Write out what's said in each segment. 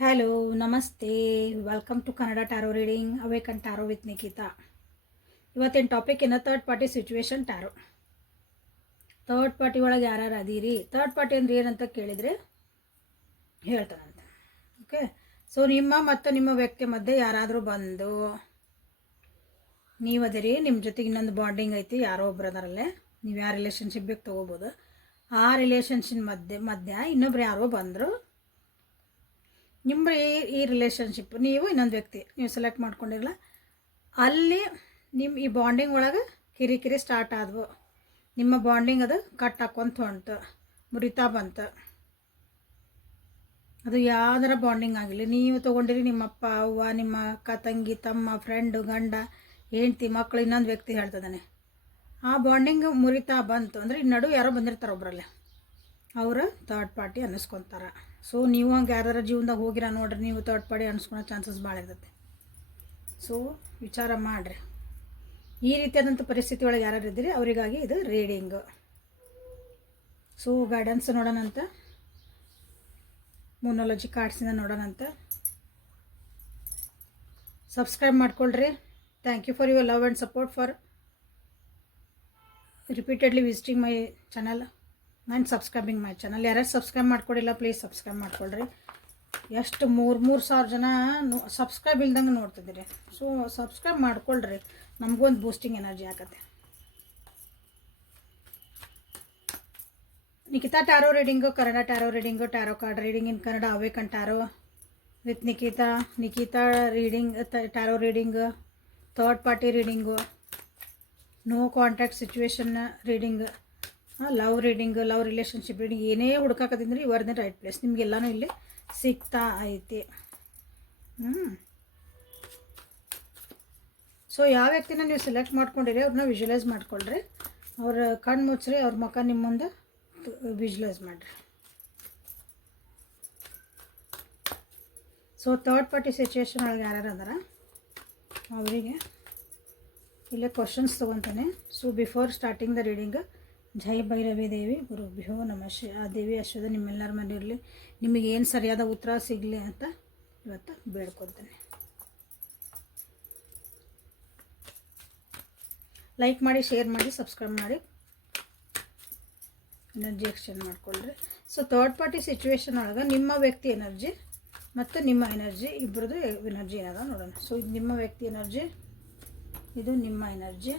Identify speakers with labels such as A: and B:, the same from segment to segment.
A: Hello ನಮಸ್ತೆ. Welcome to Kannada tarot reading awaken tarot with Nikhita ಇವತ್ತಿನ topic ಏನ third party situation tarot third party ಒಳಗೆ ಯಾರ್ಯಾರು ಅದೀರಿ? Third party ಅಂದ್ರೆ ಏನಂತ ಕೇಳಿದರೆ ಹೇಳ್ತಾರಂತೆ. ಓಕೆ ಸೊ ನಿಮ್ಮ ಮತ್ತು ನಿಮ್ಮ ವ್ಯಕ್ತಿ ಮಧ್ಯೆ ಯಾರಾದರೂ ಬಂದು ನೀವು ಅದಿರಿ ನಿಮ್ಮ ಜೊತೆಗೆ ಇನ್ನೊಂದು ಬಾಂಡಿಂಗ್ ಐತಿ, ಯಾರೋ ಒಬ್ರು ಅದರಲ್ಲೇ, ನೀವು ಯಾವ ಬೇಕು ತೊಗೋಬೋದು. ಆ ರಿಲೇಷನ್ಶಿಪ್ ಮಧ್ಯೆ, ಮಧ್ಯ ಇನ್ನೊಬ್ರು ಯಾರೋ ಬಂದರು ನಿಮ್ಮ ಈ ಈ ರಿಲೇಷನ್ಶಿಪ್ ನೀವು ಇನ್ನೊಂದು ವ್ಯಕ್ತಿ, ನೀವು ಸೆಲೆಕ್ಟ್ ಮಾಡ್ಕೊಂಡಿರಲ್ಲ, ಅಲ್ಲಿ ನಿಮ್ಮ ಈ ಬಾಂಡಿಂಗ್ ಒಳಗೆ ಕಿರಿಕಿರಿ ಸ್ಟಾರ್ಟ್ ಆದವು. ನಿಮ್ಮ ಬಾಂಡಿಂಗ್ ಅದು ಕಟ್ ಹಾಕೊಂತ ಹೊಂಟು, ಮುರಿತಾ ಬಂತು. ಅದು ಯಾವ್ದಾರ ಬಾಂಡಿಂಗ್ ಆಗಲಿ. ನೀವು ತೊಗೊಂಡಿರಿ ನಿಮ್ಮಪ್ಪ ಅವ್ವ, ನಿಮ್ಮ ಅಕ್ಕ, ತಂಗಿ, ತಮ್ಮ ಫ್ರೆಂಡು ಗಂಡ, ಹೆಂಡ್ತಿ ಮಕ್ಕಳು ಇನ್ನೊಂದು ವ್ಯಕ್ತಿ ಹೇಳ್ತದಾನೆ. ಆ ಬಾಂಡಿಂಗ್ ಮುರಿತಾ ಬಂತು. ಅಂದರೆ ಈ ನಡು ಯಾರೋ ಬಂದಿರ್ತಾರೆ ಒಬ್ಬರಲ್ಲೇ ಅವರು ಥರ್ಡ್ ಪಾರ್ಟಿ ಅನ್ನಿಸ್ಕೊತಾರೆ. ಸೊ ನೀವು ಹಂಗೆ ಯಾರ್ದಾರ ಜೀವನದಾಗ ಹೋಗಿರ ನೋಡ್ರಿ, ನೀವು ತರ್ಡ್ ಪಾರ್ಟಿ ಅನ್ಸ್ಕೊಳೋ ಚಾನ್ಸಸ್ ಭಾಳ ಇರ್ತೈತೆ. ಸೊ ವಿಚಾರ ಮಾಡಿರಿ. ಈ ರೀತಿಯಾದಂಥ ಪರಿಸ್ಥಿತಿ ಒಳಗೆ ಯಾರು ಇದ್ದೀರಿ, ಅವರಿಗಾಗಿ ಇದು ರೀಡಿಂಗು ಸೊ ಗೈಡೆನ್ಸ್ ನೋಡೋಣಂತ ಮೊನೊಲಜಿ ಕಾರ್ಡ್ಸಿಂದ ನೋಡೋಣಂತ ಸಬ್ಸ್ಕ್ರೈಬ್ ಮಾಡ್ಕೊಳ್ರಿ. Thank you for your love and support for repeatedly visiting my channel and subscribing my channel ಯಾರ್ಯಾರು ಸಬ್ಸ್ಕ್ರೈಬ್ ಮಾಡ್ಕೊಡಿಲ್ಲ ಪ್ಲೀಸ್ ಸಬ್ಸ್ಕ್ರೈಬ್ ಮಾಡ್ಕೊಳ್ರಿ. ಎಷ್ಟು ಮೂರು ಮೂರು ಸಾವಿರ ಜನ ಸಬ್ಸ್ಕ್ರೈಬ್ ಇಲ್ದಂಗೆ ನೋಡ್ತಿದ್ದೀರಿ. ಸೊ ಸಬ್ಸ್ಕ್ರೈಬ್ ಮಾಡ್ಕೊಳ್ರಿ. ನಮಗೊಂದು ಬೂಸ್ಟಿಂಗ್ ಎನರ್ಜಿ ಆಗತ್ತೆ. Nikhita tarot reading Kannada tarot reading tarot card reading in Kannada awaken tarot with Nikhita Nikhita reading tarot reading third party reading no contact situation reading love reading love relationship reading ಏನೇ ಹುಡ್ಕಾಕತ್ತಿದ್ರೆ the right place ನಿಮಗೆಲ್ಲನೂ ಇಲ್ಲಿ ಸಿಗ್ತಾ ಐತಿ. ಹ್ಞೂ so ಯಾವ ವ್ಯಕ್ತಿನ ನೀವು ಸೆಲೆಕ್ಟ್ ಮಾಡ್ಕೊಂಡಿರಿ, ಅವ್ರನ್ನ ವಿಜುವಲೈಸ್ ಮಾಡ್ಕೊಳ್ರಿ. ಅವ್ರ ಕಣ್ಣು ಮುಚ್ಚ್ರಿ, ಅವ್ರ ಮುಖ ನಿಮ್ಮ ಮುಂದೆ ವಿಜುವಲೈಸ್ ಮಾಡಿರಿ. ಸೊ ಥರ್ಡ್ ಪಾರ್ಟಿ ಸಿಚುವೇಶನ್ ಒಳಗೆ ಯಾರ್ಯಾರು ಅದಾರ? ಅವರಿಗೆ. ಇಲ್ಲೇ questions ತೊಗೊತಾನೆ. So before starting the reading ಜೈ ಭೈರವಿ ದೇವಿ, ಗುರುಭ್ಯೋ ನಮಃ. ಆ ದೇವಿ ಅಶ್ವದ ನಿಮ್ಮೆಲ್ಲರ ಮನೆಯಲ್ಲಿ. ನಿಮಗೆ ಏನು ಸರಿಯಾದ ಉತ್ತರ ಸಿಗಲಿ ಅಂತ ಇವತ್ತು ಬೇಡ್ಕೊತೇನೆ ಲೈಕ್ ಮಾಡಿ ಶೇರ್ ಮಾಡಿ ಸಬ್ಸ್ಕ್ರೈಬ್ ಮಾಡಿ. ಎನರ್ಜಿ ಎಕ್ಸ್ಚೇಂಜ್ ಮಾಡ್ಕೊಳ್ರಿ. ಸೊ ಥರ್ಡ್ ಪಾರ್ಟಿ ಸಿಚುವೇಶನ್ ಒಳಗೆ ನಿಮ್ಮ ವ್ಯಕ್ತಿ ಎನರ್ಜಿ ಮತ್ತು ನಿಮ್ಮ ಎನರ್ಜಿ ಇಬ್ಬರದು ಎನರ್ಜಿ ಏನಾಗ ನೋಡೋಣ. ಸೊ ಇದು ನಿಮ್ಮ ವ್ಯಕ್ತಿ ಎನರ್ಜಿ ಇದು ನಿಮ್ಮ ಎನರ್ಜಿ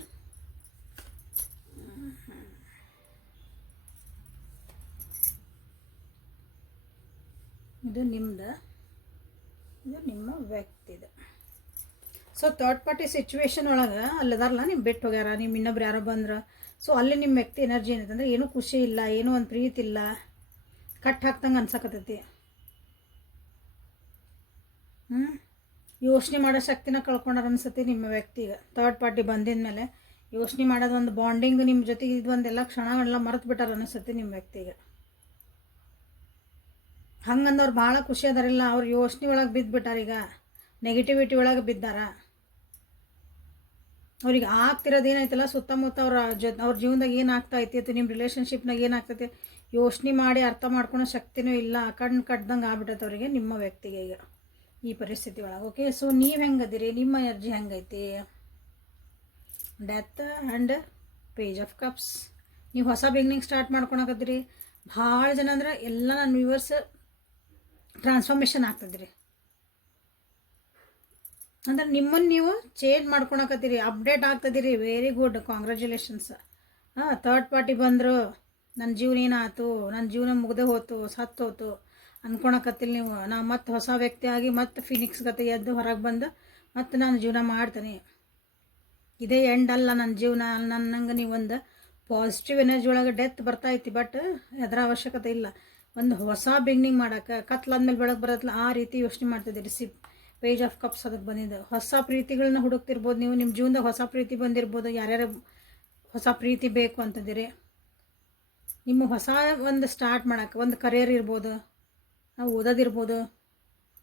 A: ಇದು ನಿಮ್ದು. ಇದು ನಿಮ್ಮ ವ್ಯಕ್ತಿದು. ಸೊ ಥರ್ಡ್ ಪಾರ್ಟಿ ಸಿಚುವೇಶನ್ ಒಳಗೆ ಅಲ್ಲದಾರಲ್ಲ ನಿಮ್ಮ ಬಿಟ್ಟು ಹೋಗ್ಯಾರ ನಿಮ್ಮ ಇನ್ನೊಬ್ರು ಯಾರೋ ಬಂದ್ರೆ. ಸೊ ಅಲ್ಲಿ ನಿಮ್ಮ ವ್ಯಕ್ತಿ ಎನರ್ಜಿ ಏನಂತಂದ್ರೆ ಏನೂ ಖುಷಿ ಇಲ್ಲ, ಏನೂ ಒಂದು ಪ್ರೀತಿ ಇಲ್ಲ. ಕಟ್ ಹಾಕ್ದಂಗೆ ಅನ್ಸಕತ್ತೈತಿ. ಹ್ಞೂ ಯೋಚನೆ ಮಾಡೋ ಶಕ್ತಿನ ಕಳ್ಕೊಂಡಾರ ಅನ್ಸತಿ ನಿಮ್ಮ ವ್ಯಕ್ತಿಗೆ. ಥರ್ಡ್ ಪಾರ್ಟಿ ಬಂದಿದ ಮೇಲೆ ಯೋಚನೆ ಮಾಡೋದು ಒಂದು ಬಾಂಡಿಂಗ್ ನಿಮ್ಮ ಜೊತೆಗೆ ಇದು ಒಂದೆಲ್ಲ ಕ್ಷಣಗಳೆಲ್ಲ ಮರೆತು ಬಿಟ್ಟಾರ ಅನಿಸುತ್ತೆ ನಿಮ್ಮ ವ್ಯಕ್ತಿಗೆ. ಹಂಗಂದವ್ರು ಭಾಳ ಖುಷಿ ಅದಾರಿಲ್ಲ, ಅವ್ರು ಯೋಚನೆ ಒಳಗೆ ಬಿದ್ದುಬಿಟ್ಟಾರ ಈಗ. ನೆಗೆಟಿವಿಟಿ ಒಳಗೆ ಬಿದ್ದಾರ. ಅವ್ರಿಗೆ ಆಗ್ತಿರೋದು ಏನಾಯ್ತಲ್ಲ, ಸುತ್ತಮುತ್ತ ಅವ್ರ ಜೊ ಅವ್ರ ಜೀವನದಾಗ ಏನು ಆಗ್ತಾ ಐತಿ ಅಥವಾ ನಿಮ್ಮ ರಿಲೇಷನ್ಶಿಪ್ನಾಗ ಏನಾಗ್ತೈತಿ ಯೋಚನೆ ಮಾಡಿ ಅರ್ಥ ಮಾಡ್ಕೊಳೋ ಶಕ್ತಿನೂ ಇಲ್ಲ ಕಣ್ಣು ಕಟ್ದಂಗೆ ಆಗ್ಬಿಟ್ಟೈತೆ ಅವರಿಗೆ ನಿಮ್ಮ ವ್ಯಕ್ತಿಗೆ ಈಗ ಈ ಪರಿಸ್ಥಿತಿ ಒಳಗೆ. ಓಕೆ ಸೊ ನೀವು ಹೆಂಗದಿರಿ? ನಿಮ್ಮ ಎನರ್ಜಿ ಹೆಂಗೈತಿ? Death and page of cups ನೀವು ಹೊಸ ಬಿಗ್ನಿಂಗ್ ಸ್ಟಾರ್ಟ್ ಮಾಡ್ಕೊಳಕತ್ತೀರಿ. ಭಾಳ ಜನ ಅಂದ್ರೆ ಎಲ್ಲ ನನ್ನ ವ್ಯೂವರ್ಸ್ ಟ್ರಾನ್ಸ್ಫಾರ್ಮೇಷನ್ ರೀ ಅಂದ್ರೆ ನಿಮ್ಮನ್ನು ನೀವು ಚೇಂಜ್ ಮಾಡ್ಕೊಳಕತ್ತೀರಿ ಅಪ್ಡೇಟ್ ಆಗ್ತದಿರಿ ವೆರಿ ಗುಡ್ ಕಾಂಗ್ರ್ಯಾಚುಲೇಷನ್ಸ್ ಹಾಂ ಥರ್ಡ್ ಪಾರ್ಟಿ ಬಂದರು ನನ್ನ ಜೀವನ ಏನಾಯ್ತು ನನ್ನ ಜೀವನ ಮುಗ್ದೆ ಸತ್ತು ಹೋಯ್ತು ಅಂದ್ಕೊಳಕತ್ತಿಲ್ಲ ನೀವು. ನಾ ಮತ್ತೆ ಹೊಸ ವ್ಯಕ್ತಿ ಆಗಿ ಮತ್ತೆ ಫಿನಿಕ್ಸ್ ಗತೆ ಎದ್ದು ಹೊರಗೆ ಬಂದು ಮತ್ತೆ ನಾನು ಜೀವನ ಮಾಡ್ತೀನಿ. ಇದೇ ಎಂಡ್ ಅಲ್ಲ ನನ್ನ ಜೀವನ ನನ್ನಂಗೆ ನೀವೊಂದು ಪಾಸಿಟಿವ್ ಎನರ್ಜಿ ಒಳಗೆ ಡೆತ್ ಬರ್ತಾೈತಿ ಬಟ್ ಅದರ ಅವಶ್ಯಕತೆ ಇಲ್ಲ. ಒಂದು ಹೊಸ ಬಿಗ್ನಿಂಗ್ ಮಾಡೋಕ್ಕೆ ಕತ್ಲಾದ್ಮೇಲೆ ಬೆಳಗ್ಗೆ ಬರೋದಿಲ್ಲ ಆ ರೀತಿ ಯೋಚನೆ ಮಾಡ್ತಿದ್ದೀರಿ ಸಿ ಪೇಜ್ ಆಫ್ ಕಪ್ಸ್ ಅದಕ್ಕೆ ಬಂದಿದ್ದು. ಹೊಸ ಪ್ರೀತಿಗಳನ್ನ ಹುಡುಕ್ತಿರ್ಬೋದು ನೀವು ನಿಮ್ಮ ಜೀವನದಾಗ ಹೊಸ ಪ್ರೀತಿ ಬಂದಿರ್ಬೋದು, ಯಾರ್ಯಾರು ಹೊಸ ಪ್ರೀತಿ ಬೇಕು ಅಂತಂದಿರಿ. ನಿಮ್ಮ ಹೊಸ ಒಂದು ಸ್ಟಾರ್ಟ್ ಮಾಡೋಕ್ಕೆ ಒಂದು ಕರಿಯರ್ ಇರ್ಬೋದು, ನಾವು ಓದೋದಿರ್ಬೋದು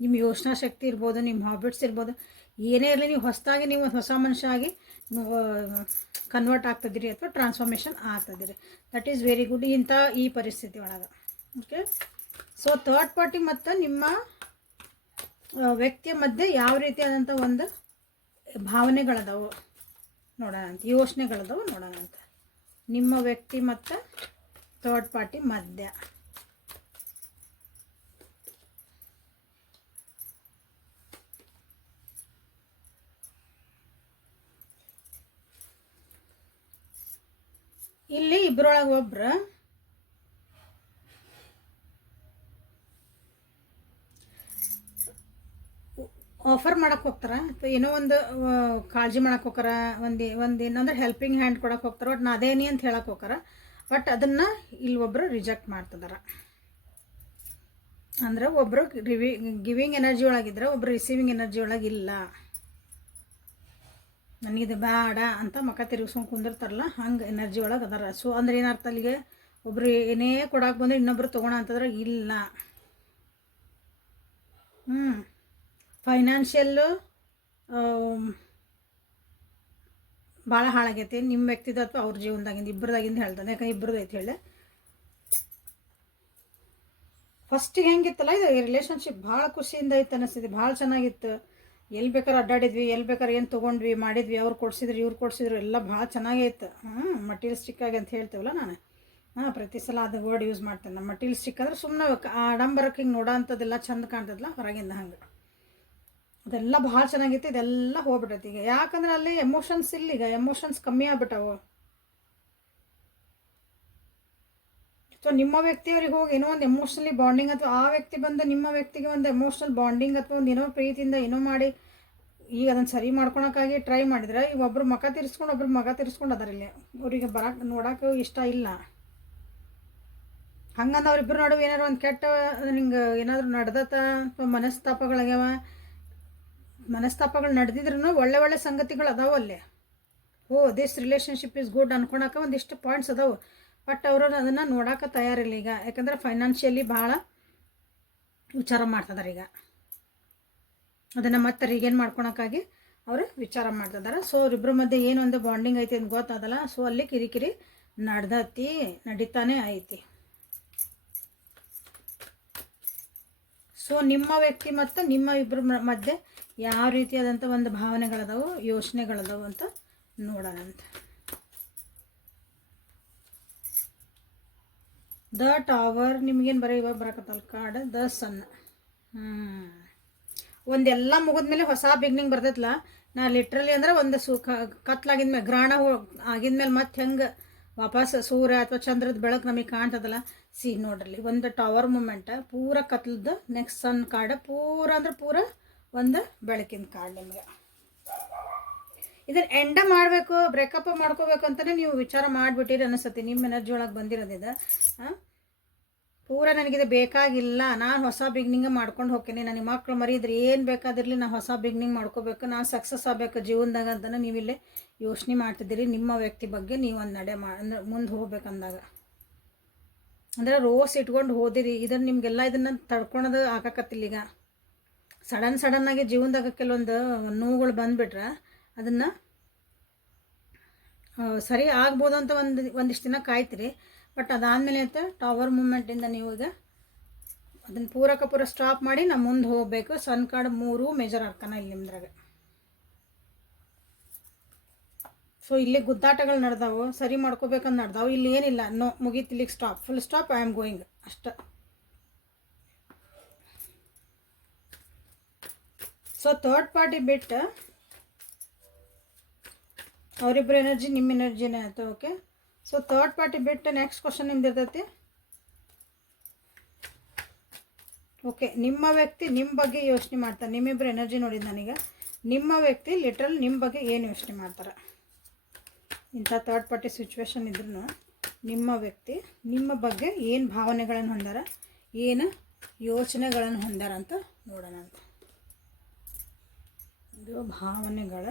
A: ನಿಮ್ಮ ಯೋಚನಾ ಶಕ್ತಿ ಇರ್ಬೋದು ನಿಮ್ಮ ಹಾಬಿಟ್ಸ್ ಇರ್ಬೋದು, ಏನೇ ಇರಲಿ ನೀವು ಹೊಸದಾಗಿ ನೀವು ಹೊಸ ಮನುಷ್ಯ ಆಗಿ ಕನ್ವರ್ಟ್ ಆಗ್ತದಿರಿ ಅಥವಾ ಟ್ರಾನ್ಸ್ಫಾರ್ಮೇಷನ್ ಆಗ್ತದಿರಿ ದಟ್ ಈಸ್ ವೆರಿ ಗುಡ್ ಇಂಥ ಈ ಪರಿಸ್ಥಿತಿ ಒಳಗೆ. ಓಕೆ ಸೊ ಥರ್ಡ್ ಪಾರ್ಟಿ ಮತ್ತು ನಿಮ್ಮ ವ್ಯಕ್ತಿಯ ಮಧ್ಯೆ ಯಾವ ರೀತಿಯಾದಂಥ ಒಂದು ಭಾವನೆಗಳದಾವು ನೋಡೋಣ ಅಂತ, ಯೋಚನೆಗಳದಾವು ನೋಡೋಣ ಅಂತ. ನಿಮ್ಮ ವ್ಯಕ್ತಿ ಮತ್ತು ಥರ್ಡ್ ಪಾರ್ಟಿ ಮಧ್ಯ. ಇಲ್ಲಿ ಇಬ್ಬರೊಳಗೆ ಒಬ್ರು ಆಫರ್ ಮಾಡಕ್ಕೆ ಹೋಗ್ತಾರೆ. ಏನೋ ಒಂದು ಕಾಳಜಿ ಮಾಡಕ್ಕೆ ಹೋಗಾರ ಒಂದು ಒಂದು ಏನಂದ್ರೆ ಹೆಲ್ಪಿಂಗ್ ಹ್ಯಾಂಡ್ ಕೊಡಕ್ಕೆ ಹೋಗ್ತಾರೆ. ಬಟ್ ನಾ ಅದೇನಿ ಅಂತ ಹೇಳಕ್ಕೆ ಹೋಗಾರ ಬಟ್ ಅದನ್ನು ಇಲ್ಲಿ ಒಬ್ರು ರಿಜೆಕ್ಟ್ ಮಾಡ್ತಿದಾರ. ಅಂದ್ರೆ ಒಬ್ಬರು ರಿವಿ ಗಿವಿಂಗ್ ಎನರ್ಜಿ ಒಳಗಿದ್ರೆ ಒಬ್ರು ರಿಸೀವಿಂಗ್ ಎನರ್ಜಿ ಒಳಗೆ ಇಲ್ಲ. ನನಗಿದು ಬೇಡ ಅಂತ ಮಕ ತಿರುಗಿಸ್ಕೊಂಡು ಕುಂದಿರ್ತಾರಲ್ಲ, ಹಂಗೆ ಎನರ್ಜಿ ಒಳಗೆ ಅದಾರ. ಸೊ ಅಂದ್ರೆ ಏನರ್ಥ ಅಲ್ಲಿಗೆ? ಒಬ್ರು ಏನೇ ಕೊಡಕ್ಕೆ ಬಂದ್ರೆ ಇನ್ನೊಬ್ರು ತೊಗೋಣ ಅಂತಂದ್ರೆ ಇಲ್ಲ. ಹ್ಞೂ ಫೈನಾನ್ಷಿಯಲ್ಲು ಭಾಳ ಹಾಳಾಗೈತಿ. ನಿಮ್ಮ ವ್ಯಕ್ತಿದ ಅಥವಾ ಅವ್ರ ಜೀವನದಾಗಿಂದ ಇಬ್ಬರದಾಗಿಂದ ಹೇಳ್ತಾನೆ. ಯಾಕಂದ್ರೆ ಇಬ್ಬರದ್ದು ಐತಿ ಹೇಳಿ. ಫಸ್ಟಿಗೆ ಹೆಂಗಿತ್ತಲ್ಲ, ಇದು ರಿಲೇಷನ್ಶಿಪ್ ಭಾಳ ಖುಷಿಯಿಂದ ಐತೆ ಅನಿಸ್ತಿದೆ. ಭಾಳ ಚೆನ್ನಾಗಿತ್ತು. ಎಲ್ಲಿ ಬೇಕಾದ್ರೆ ಅಡ್ಡಾಡಿದ್ವಿ ಎಲ್ಲಿ ಬೇಕಾದ್ರೆ ಏನು ತೊಗೊಂಡ್ವಿ, ಮಾಡಿದ್ವಿ, ಅವ್ರು ಕೊಡ್ಸಿದ್ರು, ಇವ್ರು ಕೊಡ್ಸಿದ್ರು, ಎಲ್ಲ ಭಾಳ ಚೆನ್ನಾಗೈತೆ. ಹ್ಞೂ ಮಟೀರಿಯಲ್ಸ್ಟಿಕ್ ಆಗಿ ಅಂತ ಹೇಳ್ತೇವಲ್ಲ ನಾನು. ಹಾಂ, ಪ್ರತಿ ಸಲ ಅದು ವರ್ಡ್ ಯೂಸ್ ಮಾಡ್ತೇನೆ. ನಮ್ಮ ಮಟೀರಿಯಲ್ಸ್ಟಿಕ್ ಅಂದ್ರೆ ಸುಮ್ಮನೆ ಆಡಂಬರಕ್ಕೆ ಹಿಂಗೆ ನೋಡೋ ಅಂಥದ್ದೆಲ್ಲ ಚಂದ ಕಾಣ್ತದಲ್ಲ, ಹೊರಗಿಂದ ಹಂಗೆ. ಅದೆಲ್ಲ ಭಾಳ ಚೆನ್ನಾಗಿತ್ತು, ಇದೆಲ್ಲ ಹೋಗ್ಬಿಟ್ಟೈತಿ ಈಗ ಯಾಕಂದ್ರೆ ಅಲ್ಲಿ ಎಮೋಷನ್ಸ್ ಇಲ್ಲ ಈಗ ಎಮೋಷನ್ಸ್ ಕಮ್ಮಿ ಆಗ್ಬಿಟ್ಟವು ಸೊ ನಿಮ್ಮ ವ್ಯಕ್ತಿಯವ್ರಿಗೆ ಹೋಗಿ ಏನೋ ಒಂದು ಎಮೋಷ್ನಲಿ ಬಾಂಡಿಂಗ್ ಅಥವಾ ಆ ವ್ಯಕ್ತಿ ಬಂದು ನಿಮ್ಮ ವ್ಯಕ್ತಿಗೆ ಒಂದು ಎಮೋಷ್ನಲ್ ಬಾಂಡಿಂಗ್ ಅಥವಾ ಒಂದು ಏನೋ ಪ್ರೀತಿಯಿಂದ ಏನೋ ಮಾಡಿ, ಈಗ ಅದನ್ನು ಸರಿ ಮಾಡ್ಕೊಳಕ್ಕಾಗಿ ಟ್ರೈ ಮಾಡಿದ್ರೆ, ಈಗ ಒಬ್ರು ಮಗ ತಿರ್ಸ್ಕೊಂಡು ಒಬ್ರು ಮಗ ತಿರ್ಸ್ಕೊಂಡು ಅದಾರ ಇಲ್ಲಿ. ಅವರಿಗೆ ಬರಕ್ಕೆ ನೋಡೋಕೆ ಇಷ್ಟ ಇಲ್ಲ. ಹಂಗಂದ್ರೆ ಅವ್ರಿಬ್ಬರು ನಡುವೆ ಏನಾರು ಒಂದು ಕೆಟ್ಟ ಹಿಂಗೆ ಏನಾದರೂ ನಡೆದತ್ತ? ಅಥವಾ ಮನಸ್ತಾಪಗಳಾಗ್ಯಾವ? ಮನಸ್ತಾಪಗಳು ನಡೆದಿದ್ರು ಒಳ್ಳೆ ಒಳ್ಳೆ ಸಂಗತಿಗಳು ಅದಾವೆ ಅಲ್ಲಿ. Oh this relationship is good ಅನ್ಕೊಳಕ್ಕೆ ಒಂದಿಷ್ಟು ಪಾಯಿಂಟ್ಸ್ ಅದಾವೆ. ಬಟ್ ಅವರು ಅದನ್ನು ನೋಡೋಕೆ ತಯಾರಿಲ್ಲ ಈಗ. ಯಾಕಂದ್ರೆ ಫೈನಾನ್ಷಿಯಲಿ ಭಾಳ ವಿಚಾರ ಮಾಡ್ತಿದಾರೆ ಈಗ. ಅದನ್ನು ಮತ್ತೆ ರೀಗೇನ್ ಮಾಡ್ಕೊಳಕ್ಕಾಗಿ ಅವರು ವಿಚಾರ ಮಾಡ್ತಿದ್ದಾರೆ ಸೊ ಅವರಿಬ್ಬರ ಮಧ್ಯೆ ಏನು ಒಂದು ಬಾಂಡಿಂಗ್ ಐತಿ ಅಂತ ಗೊತ್ತಾದಲ್ಲ. ಸೊ ಅಲ್ಲಿ ಕಿರಿಕಿರಿ ನಡ್ದತಿ, ನಡೀತಾನೆ ಐತಿ. ಸೊ ನಿಮ್ಮ ವ್ಯಕ್ತಿ ಮತ್ತು ನಿಮ್ಮ ಇಬ್ಬರ ಮಧ್ಯೆ ಯಾವ ರೀತಿಯಾದಂಥ ಒಂದು ಭಾವನೆಗಳದಾವು, ಯೋಚನೆಗಳದಾವು ಅಂತ ನೋಡೋಣ ಅಂತ. ದ ಟವರ್, ನಿಮ್ಗೇನು ಬರೀ ಇವಾಗ ಬರಕತ್ತಲ್ಲ ಕಾರ್ಡ್ ದ ಸನ್. ಹ್ಞೂ ಒಂದೆಲ್ಲ ಮುಗಿದ್ಮೇಲೆ ಹೊಸ ಬಿಗ್ನಿಂಗ್ ಬರ್ತೈತಲ್ಲ ನಾ ಲಿಟ್ರಲಿ ಅಂದ್ರೆ ಒಂದು ಸು ಕತ್ಲಾಗಿದ್ಮೇಲೆ ಗ್ರಹಣ ಆಗಿದ್ಮೇಲೆ ಮತ್ತೆ ಹೆಂಗೆ ವಾಪಸ್ ಸೂರ್ಯ ಅಥವಾ ಚಂದ್ರದ ಬೆಳಕು ನಮಗೆ ಕಾಣ್ತದಲ್ಲ. ಸಿ ನೋಡ್ರಲ್ಲಿ ಒಂದು ಟವರ್ ಮೂಮೆಂಟ ಪೂರ ಕತ್ಲದ್ದು ನೆಕ್ಸ್ಟ್ ಸನ್ ಕಾರ್ಡ್ ಪೂರ ಅಂದ್ರೆ ಪೂರ ಒಂದು ಬೆಳಕಿನ ಕಾರ್ಡ್ ನಿಮಗೆ. ಇದನ್ನು ಎಂಡ ಮಾಡಬೇಕು ಬ್ರೇಕಪ್ ಮಾಡ್ಕೋಬೇಕು ಅಂತಲೇ ನೀವು ವಿಚಾರ ಮಾಡಿಬಿಟ್ಟಿರಿ ಅನಿಸುತ್ತೆ. ನಿಮ್ಮ ಎನರ್ಜಿ ಒಳಗೆ ಬಂದಿರೋದಿದೆ ಹಾಂ ಪೂರ ನನಗಿದು ಬೇಕಾಗಿಲ್ಲ. ನಾನು ಹೊಸ ಬಿಗ್ನಿಂಗ್ ಮಾಡ್ಕೊಂಡು ಹೋಗ್ತೀನಿ. ನನಗೆ ಮಕ್ಳು ಮರಿದ್ರೆ ಏನು ಬೇಕಾದಿರಲಿ ನಾನು ಹೊಸ ಬಿಗ್ನಿಂಗ್ ಮಾಡ್ಕೋಬೇಕು. ನಾನು ಸಕ್ಸಸ್ ಆಗಬೇಕು ಜೀವನದಾಗ ಅಂತ ನೀವು ಇಲ್ಲಿ ಯೋಚನೆ ಮಾಡ್ತಿದ್ದೀರಿ. ನಿಮ್ಮ ವ್ಯಕ್ತಿ ಬಗ್ಗೆ ನೀವು ಒಂದು ನಡೆ ಮಾ ಮುಂದೆ ಹೋಗ್ಬೇಕಂದಾಗ ಅಂದರೆ ರೋಸ್ ಇಟ್ಕೊಂಡು ಹೋದಿರಿ. ಇದನ್ನು ನಿಮಗೆಲ್ಲ ಇದನ್ನು ತಡ್ಕೊಳೋದು ಆಗಾಕತ್ತಿಲ್ಲ ಈಗ. ಸಡನ್ ಸಡನ್ನಾಗಿ ಜೀವನದಾಗ ಕೆಲವೊಂದು ನೋವುಗಳು ಬಂದುಬಿಟ್ರೆ ಅದನ್ನು ಸರಿ ಆಗ್ಬೋದು ಅಂತ ಒಂದು ಒಂದಿಷ್ಟು ದಿನ ಕಾಯ್ತೀರಿ. ಬಟ್ ಅದಾದಮೇಲೆ ಅಂತ ಟವರ್ ಮೂಮೆಂಟಿಂದ ನೀವು ಈಗ ಅದನ್ನು ಪೂರಕ ಪೂರ ಸ್ಟಾಪ್ ಮಾಡಿ ನಾ ಮುಂದೆ ಹೋಗಬೇಕು. ಸನ್ ಕಾರ್ಡ್ ಮೂರು ಮೇಜರ್ ಅರ್ಕನ ಇಲ್ಲಿ ನಿಮ್ದ್ರಾಗ. ಸೊ ಇಲ್ಲಿ ಗುದ್ದಾಟಗಳು ನಡೆದಾವು. ಸರಿ ಮಾಡ್ಕೋಬೇಕಂತ ನಡೆದಾವು. ಇಲ್ಲಿ ಏನಿಲ್ಲ. ನೋ, ಮುಗೀತು, ಇಲ್ಲಿಗೆ stop full stop I am going ಅಷ್ಟ. ಸೊ ಥರ್ಡ್ ಪಾರ್ಟಿ ಬಿಟ್ಟು ಅವರಿಬ್ಬರ ಎನರ್ಜಿ ನಿಮ್ಮ ಎನರ್ಜಿನೇ ಆಯ್ತು? ಓಕೆ ಸೊ ಥರ್ಡ್ ಪಾರ್ಟಿ ಬಿಟ್ಟು ನೆಕ್ಸ್ಟ್ ಕ್ವಶನ್ ನಿಮ್ದು ಇರ್ತೈತಿ. ಓಕೆ ನಿಮ್ಮ ವ್ಯಕ್ತಿ ನಿಮ್ಮ ಬಗ್ಗೆ ಯೋಚನೆ ಮಾಡ್ತಾರೆ. ನಿಮ್ಮಿಬ್ಬರು ಎನರ್ಜಿ ನೋಡಿದ್ದು ನನಗೆ. ನಿಮ್ಮ ವ್ಯಕ್ತಿ ಲಿಟ್ರಲ್ ನಿಮ್ಮ ಬಗ್ಗೆ ಏನು ಯೋಚನೆ ಮಾಡ್ತಾರೆ? ಇಂಥ ಥರ್ಡ್ ಪಾರ್ಟಿ ಸಿಚುವೇಶನ್ ಇದ್ರೂ ನಿಮ್ಮ ವ್ಯಕ್ತಿ ನಿಮ್ಮ ಬಗ್ಗೆ ಏನು ಭಾವನೆಗಳನ್ನು ಹೊಂದಾರ? ಏನು ಯೋಚನೆಗಳನ್ನು ಹೊಂದಾರ ಅಂತ ನೋಡೋಣ ಅಂತ. ಇದು ಭಾವನೆಗಳ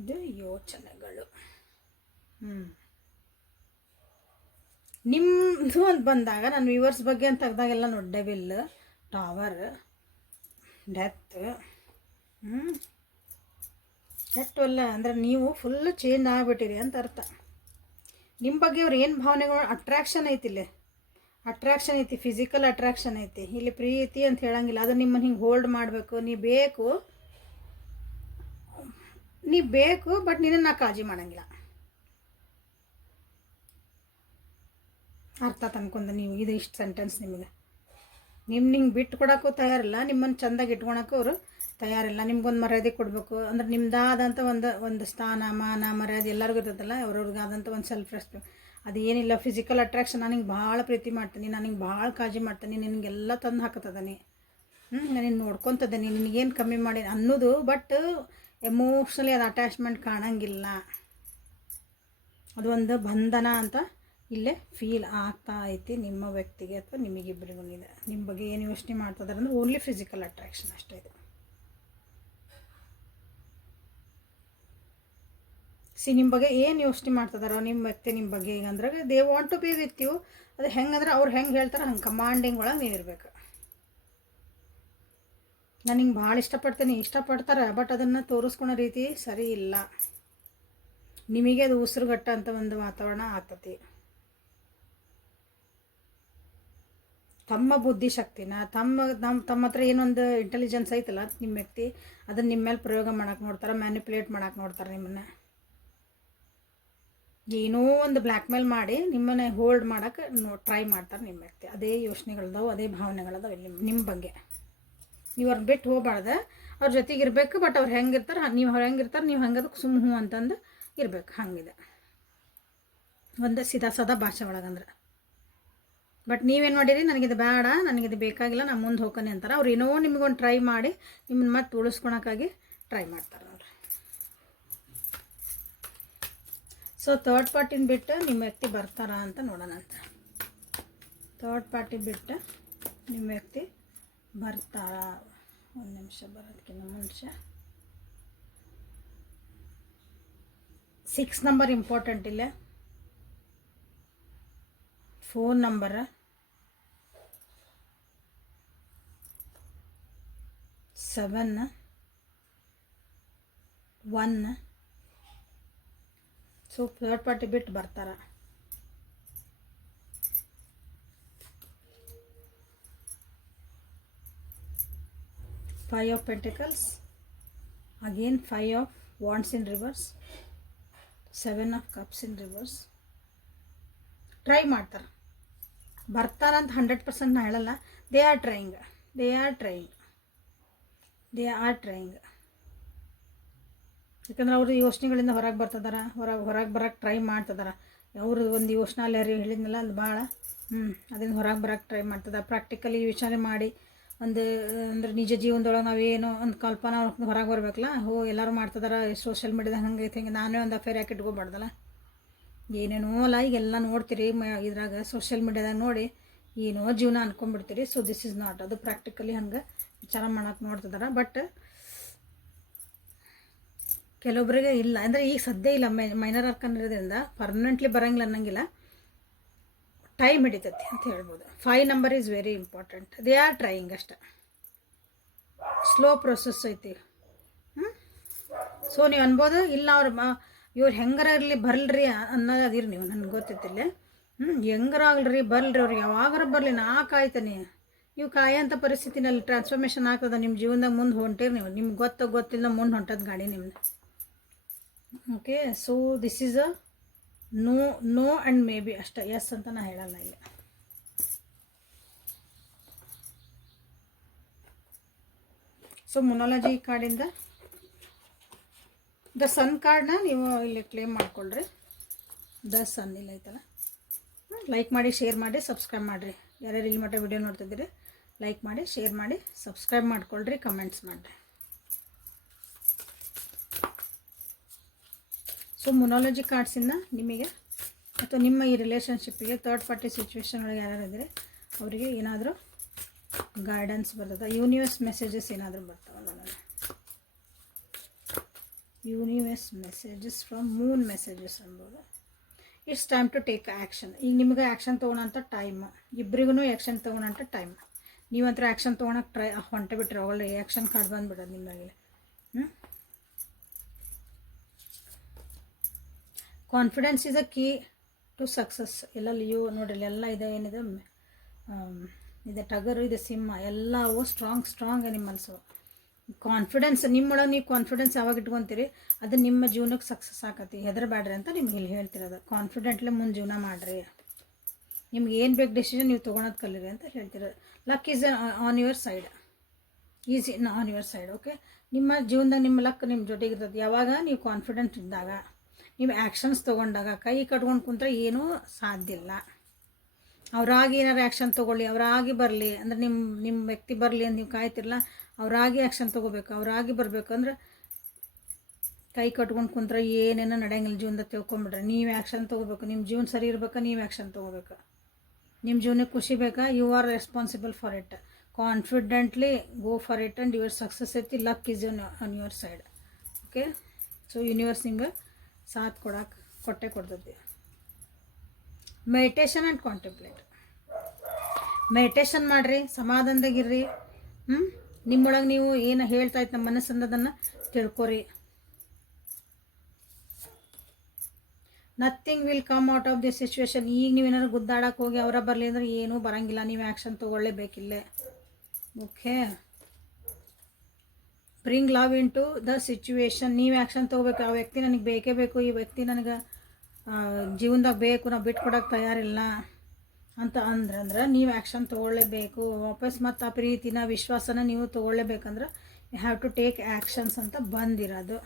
A: ಇದು ಯೋಚನೆಗಳು. ಹ್ಞೂ ನಿಮ್ಮದು ಅಂತ ಬಂದಾಗ ನಾನು ವ್ಯೂವರ್ಸ್ ಬಗ್ಗೆ ಅಂತ ತೆಗ್ದಾಗೆಲ್ಲ ನೋಡಿ ಡೆವಿಲ್ ಟವರ್ ಡೆತ್ ಹ್ಞೂ ಕೆಟ್ಟವಲ್ಲ ಅಂದರೆ ನೀವು ಫುಲ್ ಚೇಂಜ್ ಆಗಿಬಿಟ್ಟಿರಿ ಅಂತ ಅರ್ಥ. ನಿಮ್ಮ ಬಗ್ಗೆ ಅವ್ರು ಏನು ಭಾವನೆಗಳು ಅಟ್ರಾಕ್ಷನ್ ಐತಿಲ್ಲಿ? ಅಟ್ರಾಕ್ಷನ್ ಐತಿ ಫಿಸಿಕಲ್ ಅಟ್ರಾಕ್ಷನ್ ಐತಿ. ಇಲ್ಲಿ ಪ್ರೀತಿ ಅಂತ ಹೇಳಂಗಿಲ್ಲ. ಅದು ನಿಮ್ಮನ್ನು ಹಿಂಗೆ ಹೋಲ್ಡ್ ಮಾಡಬೇಕು. ನೀ ಬೇಕು ನೀ ಬೇಕು ಬಟ್ ನಿನ್ನ ನಾ ಕಾಳಜಿ ಮಾಡಂಗಿಲ್ಲ. ಅರ್ಥ ತಂದ್ಕೊಂಡ ನೀವು ಇದು ಇಷ್ಟು ಸೆಂಟೆನ್ಸ್ ನಿಮಗೆ. ನಿಮ್ಮ ನಿಂಗೆ ಬಿಟ್ಟು ಕೊಡೋಕ್ಕೂ ತಯಾರಿಲ್ಲ, ನಿಮ್ಮನ್ನು ಚೆಂದಾಗಿ ಇಟ್ಕೊಳಕ್ಕೂ ಅವರು ತಯಾರಿಲ್ಲ. ನಿಮ್ಗೊಂದು ಮರ್ಯಾದೆ ಕೊಡಬೇಕು. ಅಂದ್ರೆ ನಿಮ್ಮದಾದಂಥ ಒಂದು ಒಂದು ಸ್ಥಾನ, ಮಾನ, ಮರ್ಯಾದೆ ಎಲ್ಲರಿಗೂ ಇರ್ತದಲ್ಲ ಅವ್ರವ್ರಿಗಾದಂಥ ಒಂದು ಸೆಲ್ಫ್ ರೆಸ್ಪೆಕ್ಟ್ ಅದು ಏನಿಲ್ಲ ಫಿಸಿಕಲ್ ಅಟ್ರಾಕ್ಷನ್ ನನಗೆ ಭಾಳ ಪ್ರೀತಿ ಮಾಡ್ತೀನಿ ನನಗೆ ಭಾಳ ಕಾಳಜಿ ಮಾಡ್ತೀನಿ ನಿನಗೆಲ್ಲ ತಂದು ಹಾಕತ್ತದನಿ. ಹ್ಞೂ ನಾನು ನೋಡ್ಕೊತದನಿ ನಿನಗೇನು ಕಮ್ಮಿ ಮಾಡಿ ಅನ್ನೋದು ಬಟ್ ಎಮೋಷ್ನಲಿ ಅದು ಅಟ್ಯಾಚ್ಮೆಂಟ್ ಕಾಣಂಗಿಲ್ಲ. ಅದು ಒಂದು ಬಂಧನ ಅಂತ ಇಲ್ಲೇ ಫೀಲ್ ಆಗ್ತಾ ಐತಿ ನಿಮ್ಮ ವ್ಯಕ್ತಿಗೆ ಅಥವಾ ನಿಮಗಿಬ್ಬರಿಗೂ ಇದೆ ನಿಮ್ಮ ಬಗ್ಗೆ ಏನು ಯೋಚನೆ ಮಾಡ್ತದಾರೆ ಅಂದ್ರೆ ಓನ್ಲಿ ಫಿಸಿಕಲ್ ಅಟ್ರಾಕ್ಷನ್ ಅಷ್ಟೇ ಇದು. ಸಿ ನಿಮ್ಮ ಬಗ್ಗೆ ಏನು ಯೋಚನೆ ಮಾಡ್ತಿದಾರೋ ನಿಮ್ಮ ವ್ಯಕ್ತಿ ನಿಮ್ಮ ಬಗ್ಗೆ ಈಗ ಅಂದ್ರೆ they want to be with you ಅದು ಹೆಂಗಂದ್ರೆ ಅವ್ರು ಹೆಂಗೆ ಹೇಳ್ತಾರೆ ಹಂಗೆ ಕಮಾಂಡಿಂಗ್ ಒಳಗೆ ನೀವು ಇರಬೇಕು. ನಾನು ಹಿಂಗೆ ಭಾಳ ಇಷ್ಟಪಡ್ತೀನಿ, ಇಷ್ಟಪಡ್ತಾರೆ ಬಟ್ ಅದನ್ನು ತೋರಿಸ್ಕೊಳೋ ರೀತಿ ಸರಿ ಇಲ್ಲ. ನಿಮಗೆ ಅದು ಉಸಿರುಗಟ್ಟ ಅಂತ ಒಂದು ವಾತಾವರಣ ಆಗ್ತತಿ. ತಮ್ಮ ಬುದ್ಧಿಶಕ್ತಿನ, ತಮ್ಮ ನಮ್ಮ ತಮ್ಮ ಹತ್ರ ಏನೊಂದು ಇಂಟೆಲಿಜೆನ್ಸ್ ಐತಲ್ಲ ನಿಮ್ಮ ವ್ಯಕ್ತಿ ಅದನ್ನು ನಿಮ್ಮ ಮೇಲೆ ಪ್ರಯೋಗ ಮಾಡಕ್ಕೆ ನೋಡ್ತಾರೆ ಮ್ಯಾನಿಪುಲೇಟ್ ಮಾಡಕ್ಕೆ ನೋಡ್ತಾರೆ ನಿಮ್ಮನ್ನು. ಏನೋ ಒಂದು ಬ್ಲ್ಯಾಕ್ ಮೇಲ್ ಮಾಡಿ ನಿಮ್ಮನ್ನ ಹೋಲ್ಡ್ ಮಾಡೋಕೆ ನೋ ಟ್ರೈ ಮಾಡ್ತಾರೆ ನಿಮ್ಮ ವ್ಯಕ್ತಿ. ಅದೇ ಯೋಚನೆಗಳದಾವು, ಅದೇ ಭಾವನೆಗಳದಾವೆ ನಿಮ್ಮ ನಿಮ್ಮ ಬಗ್ಗೆ. ನೀವು ಅವ್ರನ್ನ ಬಿಟ್ಟು ಹೋಗ್ಬಾರ್ದು. ಅವ್ರ ಜೊತೆಗೆ ಇರಬೇಕು ಬಟ್ ಅವ್ರು ಹೆಂಗಿರ್ತಾರೆ ನೀವು ಅವ್ರು ಹೆಂಗಿರ್ತಾರೆ, ನೀವು ಹಂಗದಕ್ಕೆ ಸುಮ್ಮ ಹ್ಞೂ ಅಂತಂದು ಇರ್ಬೇಕು. ಹಂಗಿದೆ. ಒಂದು ಸಿದಾ ಸದಾ ಭಾಷೆ ಒಳಗಂದ್ರೆ ಬಟ್ ನೀವೇನು ಮಾಡಿರಿ? ನನಗಿದು ಬೇಡ ನನಗಿದು ಬೇಕಾಗಿಲ್ಲ ನಾನು ಮುಂದೆ ಹೋಗ್ತಾನೆ ಅಂತಾರೆ. ಅವ್ರು ಏನೋ ನಿಮಗೊಂದು ಟ್ರೈ ಮಾಡಿ ನಿಮ್ಮನ್ನ ಮತ್ತೆ ಉಳಿಸ್ಕೊಳಕ್ಕಾಗಿ ಟ್ರೈ ಮಾಡ್ತಾರೆ ನೋಡ್ರಿ ಸೊ ಥರ್ಡ್ ಪಾರ್ಟಿನ ಬಿಟ್ಟು ನಿಮ್ಮ ವ್ಯಕ್ತಿ ಬರ್ತಾರಾ ಅಂತ ನೋಡೋಣ ಅಂತ. ಪಾರ್ಟಿ ಬಿಟ್ಟು ನಿಮ್ಮ ವ್ಯಕ್ತಿ ಬರ್ತಾರಾ? ಒಂದು ನಿಮಿಷ ಬರೋದಕ್ಕಿಂತ ಮುಂಚೆ. ಸಿಕ್ಸ್ ನಂಬರ್ ಇಂಪಾರ್ಟೆಂಟ್ ಇಲ್ಲ. Phone number seven one so third party ಬಿಟ್ಟು ಬರ್ತಾರೆ. Five of pentacles again five of wands in reverse seven of cups in reverse try ಮಾಡ್ತಾರೆ. ಬರ್ತಾರಂತ ಹಂಡ್ರೆಡ್ ಪರ್ಸೆಂಟ್ ನಾ ಹೇಳಲ್ಲ. They are trying they are trying they are trying ಯಾಕಂದ್ರೆ ಅವರು ಯೋಚನೆಗಳಿಂದ ಹೊರಗೆ ಬರ್ತದಾರ, ಹೊರಗೆ ಹೊರಗೆ ಬರೋಕ್ಕೆ ಟ್ರೈ ಮಾಡ್ತದಾರ. ಅವರು ಒಂದು ಯೋಚನೆ ಅಲ್ಲಿ ಹೇಳಿದ್ನಲ್ಲ, ಅದು ಭಾಳ ಹ್ಞೂ ಅದನ್ನು ಹೊರಗೆ ಬರೋಕ್ಕೆ ಟ್ರೈ ಮಾಡ್ತದ ಪ್ರಾಕ್ಟಿಕಲಿ ವಿಚಾರ ಮಾಡಿ ಒಂದು, ಅಂದ್ರೆ ನಿಜ ಜೀವನದೊಳಗೆ ನಾವೇನು ಒಂದು ಕಲ್ಪನಾ ಹೊರಗೆ ಬರ್ಬೇಕಲ್ಲ, ಹೋ, ಎಲ್ಲರೂ ಮಾಡ್ತಿದಾರ ಸೋಷಿಯಲ್ ಮೀಡಿಯಾದಾಗ ಹಂಗೆ ಐತೆ ಹಿಂಗೆ ನಾನೇ ಒಂದು ಅಫೇರ್ ಯಾಕೆ ಇಟ್ಕೊಬಾರ್ದಲ್ಲ? ಏನೇನೋ ಅಲ್ಲ ಈಗೆಲ್ಲ ನೋಡ್ತೀರಿ, ಮ, ಇದ್ರಾಗ ಸೋಷಿಯಲ್ ಮೀಡಿಯಾದಾಗ ನೋಡಿ ಏನೋ ಜೀವನ ಅನ್ಕೊಂಡ್ಬಿಡ್ತೀರಿ. ಸೊ ದಿಸ್ ಇಸ್ ನಾಟ್ ಅದು ಪ್ರಾಕ್ಟಿಕಲಿ ಹಂಗೆ ವಿಚಾರ ಮಾಡೋಕೆ ನೋಡ್ತಿದಾರ. ಬಟ್ ಕೆಲವೊಬ್ಬರಿಗೆ ಇಲ್ಲ. ಅಂದರೆ ಈಗ ಸದ್ಯ ಇಲ್ಲ. ಮೈನರ್ ಅರ್ಕನ್ ಇರೋದ್ರಿಂದ ಪರ್ಮನೆಂಟ್ಲಿ ಬರಂಗಿಲ್ಲ ಅನ್ನಂಗಿಲ್ಲ. ಟೈಮ್ ಹಿಡಿತೈತಿ ಅಂತ ಹೇಳ್ಬೋದು. Five number is very important they are trying ಅಷ್ಟೆ. ಸ್ಲೋ ಪ್ರೊಸೆಸ್ ಐತಿ. ಸೊ ನೀವು ಅನ್ಬೋದು, ಇಲ್ಲ ಅವ್ರು ಇವ್ರು ಹೆಂಗಾರ ಇರಲಿ ಬರಲ್ರಿ ಅನ್ನೋದಿರಿ ನೀವು. ನನಗೆ ಗೊತ್ತಿತ್ತಿಲ್ಲ ಹ್ಞೂ ಹೆಂಗಾರ ಆಗಲ್ರಿ, ಬರಲ್ರಿ ಅವ್ರು ಯಾವಾಗಾರ ಬರಲಿ, ನಾ ಕಾಯ್ತಾನೆ. ನೀವು ಕಾಯೋಂಥ ಪರಿಸ್ಥಿತಿನಲ್ಲಿ ಟ್ರಾನ್ಸ್ಫಾರ್ಮೇಷನ್ ಆಗ್ತದೆ ನಿಮ್ಮ ಜೀವನದಾಗ ಮುಂದೆ ಹೊಂಟಿರಿ ನೀವು. ನಿಮ್ಗೆ ಗೊತ್ತ ಗೊತ್ತಿಲ್ಲ ಮುಂದೆ ಹೊಂಟದ ಗಾಡಿ ನಿಮ್ದು. Okay so this is a no no and may be ಅಷ್ಟೇ ಎಸ್ ಅಂತ ನಾ ಹೇಳಲ್ಲ ಇಲ್ಲ. ಸೊ ಮೊನಾಲಜಿ ಕಾರ್ಡಿಂದ ದ ಸನ್ ಕಾರ್ಡ್ನ ನೀವು ಇಲ್ಲಿ ಕ್ಲೇಮ್ ಮಾಡ್ಕೊಳ್ರಿ. ದ ಸನ್ ಇಲ್ಲ ಐತಲ್ಲ ಲೈಕ್ ಮಾಡಿ ಶೇರ್ ಮಾಡಿ ಸಬ್ಸ್ಕ್ರೈಬ್ ಮಾಡಿರಿ. ಯಾರ್ಯಾರು ಇಲ್ಲಿ ಮಟ್ಟ ವಿಡಿಯೋ ನೋಡ್ತಿದ್ದೀರಿ ಲೈಕ್ ಮಾಡಿ ಶೇರ್ ಮಾಡಿ ಸಬ್ಸ್ಕ್ರೈಬ್ ಮಾಡ್ಕೊಳ್ರಿ ಕಮೆಂಟ್ಸ್ ಮಾಡಿರಿ. ಸೊ ಮೊನಾಲಜಿ ಕಾರ್ಡ್ಸಿಂದ ನಿಮಗೆ ಅಥವಾ ನಿಮ್ಮ ಈ ರಿಲೇಷನ್ಶಿಪ್ಪಿಗೆ ಥರ್ಡ್ ಪಾರ್ಟಿ ಸಿಚುವೇಶನ್ ಒಳಗೆ ಯಾರು ಇದ್ದರೆ ಅವರಿಗೆ ಏನಾದರೂ ಗೈಡೆನ್ಸ್ ಬರ್ತದೆ. ಯೂನಿವರ್ಸ್ ಮೆಸೇಜಸ್ ಏನಾದರೂ ಬರ್ತಾವೆ ನನಗೆ universe messages from moon messages ಅನ್ಬೋದು it's time to take action ಈಗ ನಿಮಗೆ ಆ್ಯಕ್ಷನ್ ತೊಗೊಳೋಂಥ ಟೈಮ್ ಇಬ್ಬರಿಗೂ ಆ್ಯಕ್ಷನ್ ತೊಗೊಳೋಂಥ ಟೈಮ್ ನೀವಂತರ ಆ್ಯಕ್ಷನ್ ತೊಗೊಳಕ್ಕೆ ಟ್ರೈ ಹೊಂಟೆ ಬಿಟ್ಟರೆ ಒಳ್ಳೆ ಆ್ಯಕ್ಷನ್ ಕಾರ್ಡ್ ಬಂದುಬಿಡೋದು ನಿಮಗೆ ಹ್ಞೂ confidence is a key to success ಎಲ್ಲ ಲಿಯೋ ನೋಡ್ರಿ ಎಲ್ಲ ಇದೆ, ಏನಿದೆ? ಇದೆ ಟಗರು, ಇದೆ ಸಿಂಹ. ಎಲ್ಲವೂ ಸ್ಟ್ರಾಂಗ್ ಸ್ಟ್ರಾಂಗ್ ಅನಿಮಲ್ಸು ಕಾನ್ಫಿಡೆನ್ಸ್ ನಿಮ್ಮೊಳಗೆ ನೀವು ಕಾನ್ಫಿಡೆನ್ಸ್ ಯಾವಾಗ ಇಟ್ಕೊತೀರಿ? ಅದು ನಿಮ್ಮ ಜೀವನಕ್ಕೆ ಸಕ್ಸಸ್ ಆಕತಿ. ಹೆದರಬೇಡ್ರಿ ಅಂತ ನಿಮ್ಗೆ ಇಲ್ಲಿ ಹೇಳ್ತಿರೋದು. ಕಾನ್ಫಿಡೆಂಟ್ಲಿ ಮುಂದೆ ಜೀವನ ಮಾಡಿರಿ. ನಿಮ್ಗೆ ಏನು ಬೇಕು ಡಿಸಿಷನ್ ನೀವು ತೊಗೊಳೋದು ಕಲೀರಿ ಅಂತ ಹೇಳ್ತಿರೋದು. Luck is on your side easy on your side okay ನಿಮ್ಮ ಜೀವನದಾಗ ನಿಮ್ಮ ಲಕ್ ನಿಮ್ಮ ಜೊತೆಗೆ ಇರ್ತದೆ. ಯಾವಾಗ? ನೀವು ಕಾನ್ಫಿಡೆಂಟ್ ಇದ್ದಾಗ. ನೀವು ಆ್ಯಕ್ಷನ್ಸ್ ತೊಗೊಂಡಾಗ ಕೈ ಕಟ್ಕೊಂಡು ಕುಂತ್ರೆ ಏನೂ ಸಾಧ್ಯ ಇಲ್ಲ. ಅವರಾಗಿ ಏನಾರು ಆ್ಯಕ್ಷನ್ ತೊಗೊಳ್ಳಿ, ಅವರಾಗಿ ಬರಲಿ, ಅಂದ್ರೆ ನಿಮ್ಮ ನಿಮ್ಮ ವ್ಯಕ್ತಿ ಬರಲಿ ಅಂತ ನೀವು ಕಾಯ್ತಿರಲ್ಲ ಅವರಾಗಿ ಆ್ಯಕ್ಷನ್ ತೊಗೋಬೇಕು, ಅವರಾಗಿ ಬರಬೇಕು ಅಂದ್ರೆ ಕೈ ಕಟ್ಕೊಂಡು ಕುಂತ್ರೆ ಏನೇನೋ ನಡೆಯಂಗಿಲ್ಲ ಜೀವನದ ತಿಳ್ಕೊಂಬಿಡ್ರಿ ನೀವು ಆ್ಯಕ್ಷನ್ ತೊಗೋಬೇಕು ನಿಮ್ಮ ಜೀವನ ಸರಿ ಇರ್ಬೇಕಾ, ನೀವು ಆ್ಯಕ್ಷನ್ ತೊಗೋಬೇಕು. ನಿಮ್ಮ ಜೀವನಕ್ಕೆ ಖುಷಿ ಬೇಕಾ you are responsible for it confidently go for it and your success ಐತಿ luck is on on your side okay so universe ನಿಮ್ಗೆ ಸಾಥ್ ಕೊಡಕ್ಕೆ ಕೊಟ್ಟೆ ಕೊಡ್ತೈತಿ. ಮೆಡಿಟೇಷನ್ ಆ್ಯಂಡ್ ಕಾಂಟೆಂಪ್ಲೇಟ್ ಮೆಡಿಟೇಷನ್ ಮಾಡಿರಿ ಸಮಾಧಾನದಾಗಿರ್ರಿ ಹ್ಞೂ ನಿಮ್ಮೊಳಗೆ ನೀವು ಏನು ಹೇಳ್ತಾ ಇತ್ತು ನಮ್ಮ ಮನಸ್ಸಿಂದ ಅದನ್ನು ತಿಳ್ಕೊರಿ. Nothing will come out of this situation ಈಗ ನೀವೇನಾದ್ರು ಗುದ್ದಾಡಕ್ಕೆ ಹೋಗಿ ಅವರ ಬರಲಿ ಅಂದ್ರೆ ಏನೂ ಬರಂಗಿಲ್ಲ. ನೀವು action ತೊಗೊಳ್ಳೇಬೇಕಿಲ್ಲೇ. Okay bring love into the situation ನೀವು ಆ್ಯಕ್ಷನ್ ತೊಗೋಬೇಕು. ಆ ವ್ಯಕ್ತಿ ನನಗೆ ಬೇಕೇ ಬೇಕು. ಈ ವ್ಯಕ್ತಿ ನನಗೆ ಜೀವನದಾಗ ಬೇಕು. ನಾವು ಬಿಟ್ಕೊಡೋಕೆ ತಯಾರಿಲ್ಲ ಅಂತ ಅಂದ್ರೆ ನೀವು ಆ್ಯಕ್ಷನ್ ತೊಗೊಳ್ಳೇಬೇಕು. ವಾಪಸ್ ಮತ್ತು ಆ ಪ್ರೀತಿನ, ವಿಶ್ವಾಸನ ನೀವು ತೊಗೊಳ್ಳೇಬೇಕಂದ್ರೆ you have to take actions ಅಂತ ಬಂದಿರೋದು.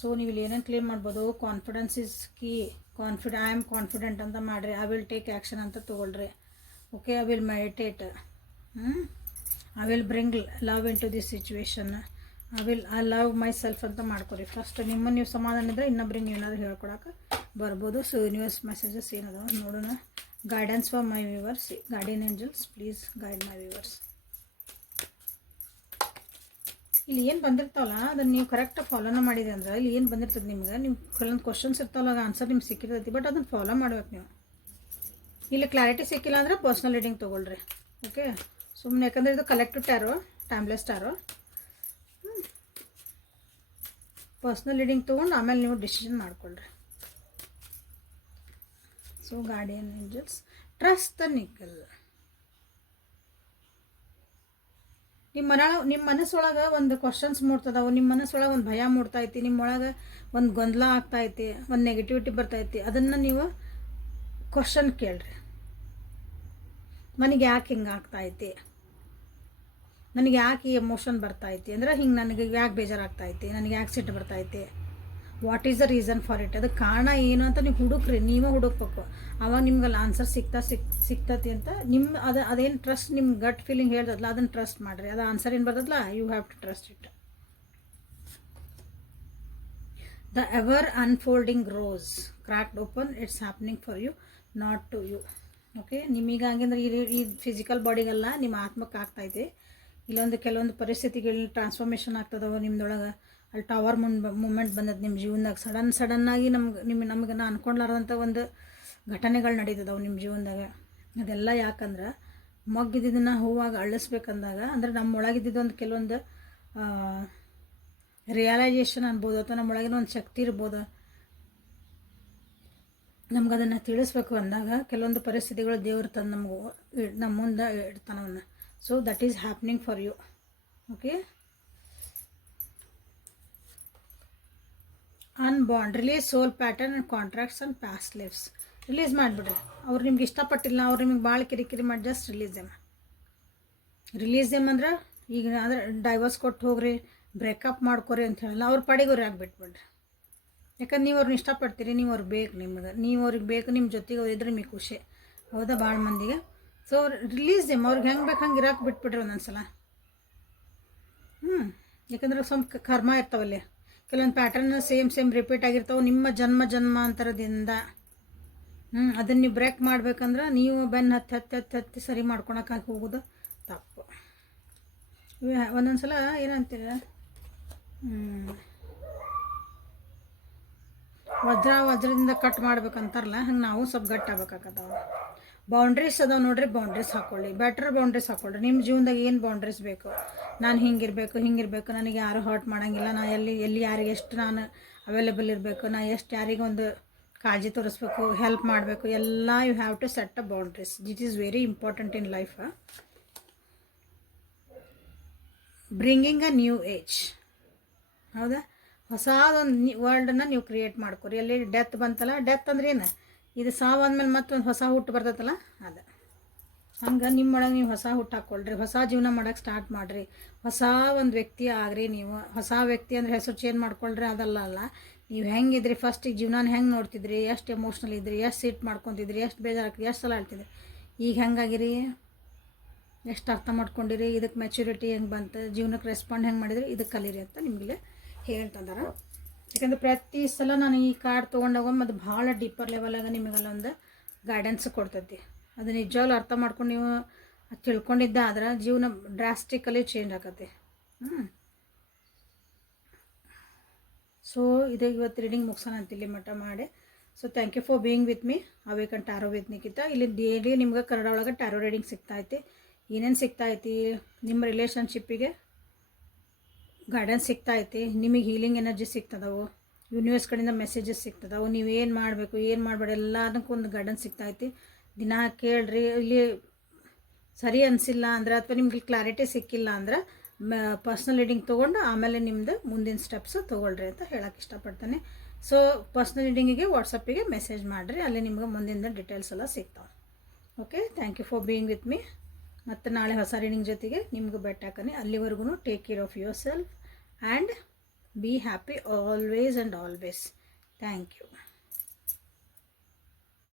A: ಸೊ ನೀವು ಇಲ್ಲಿ ಏನೇನು ಕ್ಲೇಮ್ ಮಾಡ್ಬೋದು? Confidence is key confide I am confident ಅಂತ ಮಾಡಿರಿ. ಐ ವಿಲ್ ಟೇಕ್ ಆ್ಯಕ್ಷನ್ ಅಂತ ತೊಗೊಳ್ರಿ. Okay I will meditate I will bring love into this situation I will I love myself ಅಂತ ಮಾಡ್ಕೊರಿ ಫಸ್ಟ್ ನಿಮ್ಮ ನೀವು ಸಮಾಧಾನ ಇದ್ದರೆ ಇನ್ನೊಬ್ರಿಗೆ ನೀವು ಏನಾದರೂ ಹೇಳ್ಕೊಡಕ್ಕೆ ಬರ್ಬೋದು. ಸೊ ಯೂನಿವರ್ಸ್ ಮೆಸೇಜಸ್ ಏನದ ನೋಡೋಣ. Guidance for my viewers guardian angels please guide my viewers ಇಲ್ಲಿ ಏನು ಬಂದಿರ್ತಾವಲ್ಲ, ಅದನ್ನು ನೀವು ಕರೆಕ್ಟಾಗಿ ಫಾಲೋನ ಮಾಡಿದೆ ಅಂದ್ರೆ ಇಲ್ಲಿ ಏನು ಬಂದಿರ್ತದೆ ನಿಮ್ಗೆ? ನಿಮ್ಮ ಕೆಲವೊಂದು ಕ್ವಶನ್ಸ್ ಇರ್ತಾವಲ್ಲ ಆನ್ಸರ್ ನಿಮ್ಗೆ ಸಿಕ್ಕಿರ್ತೈತಿ ಬಟ್ ಅದನ್ನು ಫಾಲೋ ಮಾಡ್ಬೇಕು ನೀವು. ಇಲ್ಲಿ ಕ್ಲಾರಿಟಿ ಸಿಕ್ಕಿಲ್ಲ ಅಂದರೆ ಪರ್ಸ್ನಲ್ ರೀಡಿಂಗ್ ತೊಗೊಳ್ರಿ. ಓಕೆ ಸುಮ್ಮನೆ ಯಾಕಂದರೆ ಇದು collective tarot timeless tarot personal reading ತೊಗೊಂಡು ಆಮೇಲೆ ನೀವು ಡಿಸಿಷನ್ ಮಾಡ್ಕೊಳ್ರಿ. So guardian angels trust the nickel ನಿಮ್ಮ ಮನ ನಿಮ್ಮ ಮನಸ್ಸೊಳಗೆ ಒಂದು ಕ್ವಶನ್ಸ್ ಮೂಡ್ತದಾವು, ನಿಮ್ಮ ಮನಸ್ಸೊಳಗೆ ಒಂದು ಭಯ ಮೂಡ್ತಾ ಐತಿ ನಿಮ್ಮೊಳಗೆ ಒಂದು ಗೊಂದಲ ಆಗ್ತಾ ಐತಿ ಒಂದು ನೆಗೆಟಿವಿಟಿ ಬರ್ತೈತಿ ಅದನ್ನು ನೀವು ಕ್ವಶನ್ ಕೇಳ್ರಿ. ನನಗೆ ಯಾಕೆ ಹಿಂಗೆ ಆಗ್ತೈತಿ ನನಗೆ ಯಾಕೆ ಈ ಎಮೋಷನ್ ಬರ್ತೈತಿ ಅಂದ್ರೆ ಹಿಂಗೆ ನನಗೆ ಯಾಕೆ ಬೇಜಾರಾಗ್ತೈತಿ ನನಗೆ ಯಾಕೆ ಸಿಟ್ಟು ಬರ್ತೈತಿ what is the reason for it ಅದಕ್ಕೆ ಕಾರಣ ಏನು ಅಂತ ನೀವು ಹುಡುಕ್ರಿ, ನೀವೇ ಹುಡುಕ್ಬೇಕು. ಅವಾಗ ನಿಮ್ಗೆ ಅಲ್ಲಿ ಆನ್ಸರ್ ಸಿಗ್ತಾ ಸಿಕ್ ಸಿಗ್ತತಿ ಅಂತ ನಿಮ್ಮ ಅದು, ಅದೇನು ಟ್ರಸ್ಟ್ ನಿಮ್ಮ ಗಟ್ ಫೀಲಿಂಗ್ ಹೇಳ್ದಲ್ಲ ಅದನ್ನು ಟ್ರಸ್ಟ್ ಮಾಡಿರಿ. ಅದು ಆನ್ಸರ್ ಏನು ಬರ್ತದಲ್ಲ you have to trust it the ever unfolding rose cracked open it's happening for you not to you okay ನಿಮಗೆ ಹಂಗಂದ್ರೆ ಈ ಈ ಫಿಸಿಕಲ್ ಬಾಡಿಗೆಲ್ಲ ನಿಮ್ಮ ಆತ್ಮಕ್ಕೆ ಆಗ್ತೈತೆ ಇಲ್ಲೊಂದು ಕೆಲವೊಂದು ಪರಿಸ್ಥಿತಿಗಳು ಟ್ರಾನ್ಸ್ಫಾರ್ಮೇಷನ್ ಆಗ್ತದವ ನಿಮ್ದೊಳಗೆ. ಅಲ್ಲಿ ಟವರ್ ಮುನ್ ಮೂಮೆಂಟ್ ಬಂದದ್ದು ನಿಮ್ಮ ಜೀವನದಾಗ. ಸಡನ್ ಸಡನ್ನಾಗಿ ನಮ್ಗೆ ನಿಮ್ಮ ನಮಗೆ ನಾ ಅನ್ಕೊಂಡ್ಲಾರ್ದಂಥ ಒಂದು ಘಟನೆಗಳು ನಡೀತದವು ನಿಮ್ಮ ಜೀವನದಾಗ. ಅದೆಲ್ಲ ಯಾಕಂದ್ರೆ ಮಗ್ಗಿದ್ದನ್ನು ಹೂವಾಗ ಅಳಿಸ್ಬೇಕಂದಾಗ ಅಂದ್ರೆ ನಮ್ಮ ಒಳಗಿದ್ದಿದ್ದು ಒಂದು ಕೆಲವೊಂದು ರಿಯಲೈಸೇಷನ್ ಅನ್ಬೋದು, ಅಥವಾ ನಮ್ಮೊಳಗಿನ ಒಂದು ಶಕ್ತಿ ಇರ್ಬೋದು. ನಮ್ಗೆ ಅದನ್ನು ತಿಳಿಸ್ಬೇಕು ಅಂದಾಗ, ಕೆಲವೊಂದು ಪರಿಸ್ಥಿತಿಗಳು ದೇವ್ರು ತಂದು ನಮ್ಗೆ ನಮ್ಮ ಮುಂದೆ ಇಡ್ತಾನವನ್ನ so that is happening for you okay unbound release soul pattern and contracts and past lives release ಮಾಡಿಬಿಡ್ರಿ. ಅವ್ರು ನಿಮ್ಗೆ ಇಷ್ಟಪಟ್ಟಿಲ್ಲ, ಅವ್ರು ನಿಮ್ಗೆ ಭಾಳ ಕಿರಿಕಿರಿ ಮಾಡಿ just release them release them ಅಂದ್ರೆ ಈಗ ಅಂದ್ರೆ ಡೈವರ್ಸ್ ಕೊಟ್ಟು ಹೋಗ್ರಿ ಬ್ರೇಕಪ್ ಮಾಡ್ಕೊರಿ ಅಂತ ಹೇಳಲ್ಲ, ಅವ್ರ ಪಡೆಗೋರಿ ಆಗಿಬಿಟ್ಬಿಡ್ರಿ. ಯಾಕಂದ್ರೆ ನೀವು ಅವ್ರನ್ನ ಇಷ್ಟಪಡ್ತೀರಿ, ನೀವು ಅವ್ರಿಗೆ ಬೇಕು ನಿಮ್ಗೆ. ನೀವು ಅವ್ರಿಗೆ ಬೇಕು, ನಿಮ್ಮ ಜೊತೆಗೆ ಅವ್ರು ಇದ್ರೆ ನಿಮಗೆ ಖುಷಿ. ಹೌದಾ? ಭಾಳ ಮಂದಿಗೆ. ಸೊ ರಿಲೀಸ್ ದೇಮ್ ಅವ್ರಿಗೆ ಹೆಂಗೆ ಬೇಕು ಹಂಗೆ ಇರಕ್ಕೆ ಬಿಟ್ಬಿಟ್ರಿ ಒಂದೊಂದ್ಸಲ. ಹ್ಞೂ ಯಾಕಂದ್ರೆ ಸ್ವಲ್ಪ ಕರ್ಮ ಇರ್ತಾವಲ್ಲಿ. ಕೆಲವೊಂದು ಪ್ಯಾಟರ್ನ್ ಸೇಮ್ ಸೇಮ್ ರಿಪೀಟ್ ಆಗಿರ್ತಾವೆ ನಿಮ್ಮ ಜನ್ಮ ಜನ್ಮಾಂತರದಿಂದ ಹ್ಞೂ ಅದನ್ನು ನೀವು ಬ್ರೇಕ್ ಮಾಡ್ಬೇಕಂದ್ರೆ ನೀವು ಬೆನ್ನು ಹತ್ತಿ ಹತ್ತಿ ಹತ್ತಿ ಹತ್ತಿ ಸರಿ ಮಾಡ್ಕೊಳಕ್ಕಾಗಿ ಹೋಗೋದು ತಪ್ಪು. ಒಂದೊಂದು ಸಲ ಏನಂತೀರ? ವಜ್ರ ವಜ್ರದಿಂದ ಕಟ್ ಮಾಡ್ಬೇಕಂತಾರಲ್ಲ, ಹಂಗೆ ನಾವು ಸ್ವಲ್ಪ ಗಟ್ಟಾಗಬೇಕಾಗತ್ತವ ಬೌಂಡ್ರೀಸ್ ಅದಾವೆ ನೋಡ್ರಿ ಬೌಂಡ್ರೀಸ್ ಹಾಕೊಳ್ಳಿ. ಬೆಟ್ರ್ ಬೌಂಡ್ರೀಸ್ ಹಾಕೊಳ್ಳಿ ನಿಮ್ಮ ಜೀವನದಾಗ ಏನು ಬೌಂಡ್ರೀಸ್ ಬೇಕು? ನಾನು ಹಿಂಗಿರಬೇಕು ಹಿಂಗಿರಬೇಕು, ನನಗೆ ಯಾರು ಹರ್ಟ್ ಮಾಡೋಂಗಿಲ್ಲ. ನಾ ಎಲ್ಲಿ ಎಲ್ಲಿ ಯಾರಿಗೆ ಎಷ್ಟು ನಾನು ಅವೈಲೇಬಲ್ ಇರಬೇಕು, ನಾ ಎಷ್ಟು ಯಾರಿಗೆ ಒಂದು ಕಾಳಜಿ ತೋರಿಸ್ಬೇಕು ಹೆಲ್ಪ್ ಮಾಡಬೇಕು, ಎಲ್ಲ you have to set a boundaries that is very important in life bringing a new age ಹೌದಾ? ಹೊಸದೊಂದು ವರ್ಲ್ಡನ್ನು ನೀವು ಕ್ರಿಯೇಟ್ ಮಾಡ್ಕೊರಿ. ಎಲ್ಲಿ ಡೆತ್ ಬಂತಲ್ಲ ಡೆತ್ ಅಂದ್ರೆ ಏನು? ಇದು ಸಾವು ಅಂದಮೇಲೆ ಮತ್ತೊಂದು ಹೊಸ ಹುಟ್ಟು ಬರ್ತೈತಲ್ಲ? ಅದು. ಹಂಗೆ ನಿಮ್ಮೊಳಗೆ ನೀವು ಹೊಸ ಹುಟ್ಟು ಹಾಕ್ಕೊಳ್ರಿ. ಹೊಸ ಜೀವನ ಮಾಡೋಕ್ಕೆ ಸ್ಟಾರ್ಟ್ ಮಾಡಿರಿ. ಹೊಸ ಒಂದು ವ್ಯಕ್ತಿ ಆಗ್ರಿ ನೀವು. ಹೊಸ ವ್ಯಕ್ತಿ ಅಂದ್ರೆ ಹೆಸರು ಚೇಂಜ್ ಮಾಡ್ಕೊಳ್ರಿ, ಅದಲ್ಲ ಅಲ್ಲ. ನೀವು ಹೆಂಗಿದ್ರಿ ಫಸ್ಟಿಗೆ ಜೀವನ ಹೆಂಗೆ ನೋಡ್ತಿದ್ರಿ? ಎಷ್ಟು ಎಮೋಷ್ನಲ್ ಇದ್ರಿ? ಎಷ್ಟು ಸಿಟ್ ಮಾಡ್ಕೊತಿದ್ರಿ? ಎಷ್ಟು ಬೇಜಾರಾಗ್ತಿದ್ರಿ? ಎಷ್ಟು ಸಲ ಆಡ್ತಿದ್ರಿ ಈಗ ಹೆಂಗಾಗಿರಿ? ಎಷ್ಟು ಅರ್ಥ ಮಾಡ್ಕೊಂಡಿರಿ? ಇದಕ್ಕೆ ಮೆಚುರಿಟಿ ಹೆಂಗೆ ಬಂತು? ಜೀವನಕ್ಕೆ ರೆಸ್ಪಾಂಡ್ ಹೆಂಗೆ ಮಾಡಿದ್ರಿ? ಇದಕ್ಕೆ ಕಲೀರಿ ಅಂತ ನಿಮಗೆ ಹೇಳ್ತಂದಾರ ಯಾಕಂದ್ರೆ ಪ್ರತಿ ಸಲ ನಾನು ಈ ಕಾರ್ಡ್ ತೊಗೊಂಡಾಗ ಮತ್ತು ಭಾಳ ಡೀಪರ್ ಲೆವೆಲಾಗ ನಿಮಗೆಲ್ಲ ಒಂದು ಗೈಡೆನ್ಸ್ ಕೊಡ್ತೈತಿ. ಅದು ನಿಜವಾಗ್ಲೂ ಅರ್ಥ ಮಾಡ್ಕೊಂಡು ನೀವು ತಿಳ್ಕೊಂಡಿದ್ದ ಆದ್ರೆ ಜೀವನ ಡ್ರಾಸ್ಟಿಕಲಿ ಚೇಂಜ್ ಆಗತ್ತೆ ಸೊ ಇದು ಇವತ್ತು ರೀಡಿಂಗ್ ಮುಗಿಸೋಣ ಅಂತ ಇಲ್ಲಿ ಮಟ್ಟ ಮಾಡಿ. So thank you for being with me awaken tarot with Nikita ಇಲ್ಲಿ ಡೈಲಿ ನಿಮ್ಗೆ ಕನ್ನಡ ಒಳಗೆ ಟ್ಯಾರೋ ರೀಡಿಂಗ್ ಸಿಗ್ತಾ ಐತಿ. ಏನೇನು ಸಿಗ್ತಾ ಐತಿ ನಿಮ್ಮ ರಿಲೇಷನ್ಶಿಪ್ಪಿಗೆ ಗೈಡೆನ್ಸ್ ಸಿಗ್ತಾ ಐತಿ, ನಿಮಗೆ ಹೀಲಿಂಗ್ ಎನರ್ಜಿ ಸಿಗ್ತದವು ಯೂನಿವರ್ಸ್ ಕಡೆಯಿಂದ ಮೆಸೇಜಸ್ ಸಿಗ್ತದವು, ನೀವು ಏನು ಮಾಡಬೇಕು, ಏನು ಮಾಡಬೇಡ, ಎಲ್ಲದಕ್ಕೂ ಒಂದು ಗೈಡೆನ್ಸ್ ಸಿಗ್ತಾ ಐತಿ. ದಿನ ಕೇಳ್ರಿ, ಇಲ್ಲಿ ಸರಿ ಅನಿಸಿಲ್ಲ ಅಂದ್ರೆ ಅಥವಾ ನಿಮ್ಗೆ ಕ್ಲಾರಿಟಿ ಸಿಕ್ಕಿಲ್ಲ ಅಂದ್ರೆ ಪರ್ಸ್ನಲ್ ರೀಡಿಂಗ್ ತೊಗೊಂಡು ಆಮೇಲೆ ನಿಮ್ಮದು ಮುಂದಿನ ಸ್ಟೆಪ್ಸ್ ತೊಗೊಳ್ರಿ ಅಂತ ಹೇಳಕ್ಕೆ ಇಷ್ಟಪಡ್ತೇನೆ. ಸೊ ಪರ್ಸ್ನಲ್ ರೀಡಿಂಗಿಗೆ ವಾಟ್ಸಪ್ಪಿಗೆ ಮೆಸೇಜ್ ಮಾಡಿರಿ, ಅಲ್ಲಿ ನಿಮ್ಗೆ ಮುಂದಿನ ಡೀಟೇಲ್ಸ್ ಎಲ್ಲ ಸಿಗ್ತಾವೆ. Okay thank you for being with me ಮತ್ತು ನಾಳೆ ಹೊಸ ರೀಡಿಂಗ್ ಜೊತೆಗೆ ನಿಮಗೂ ಬೆಟ್ ಹಾಕನೆ. ಅಲ್ಲಿವರೆಗೂ take care of yourself and be happy always and always thank you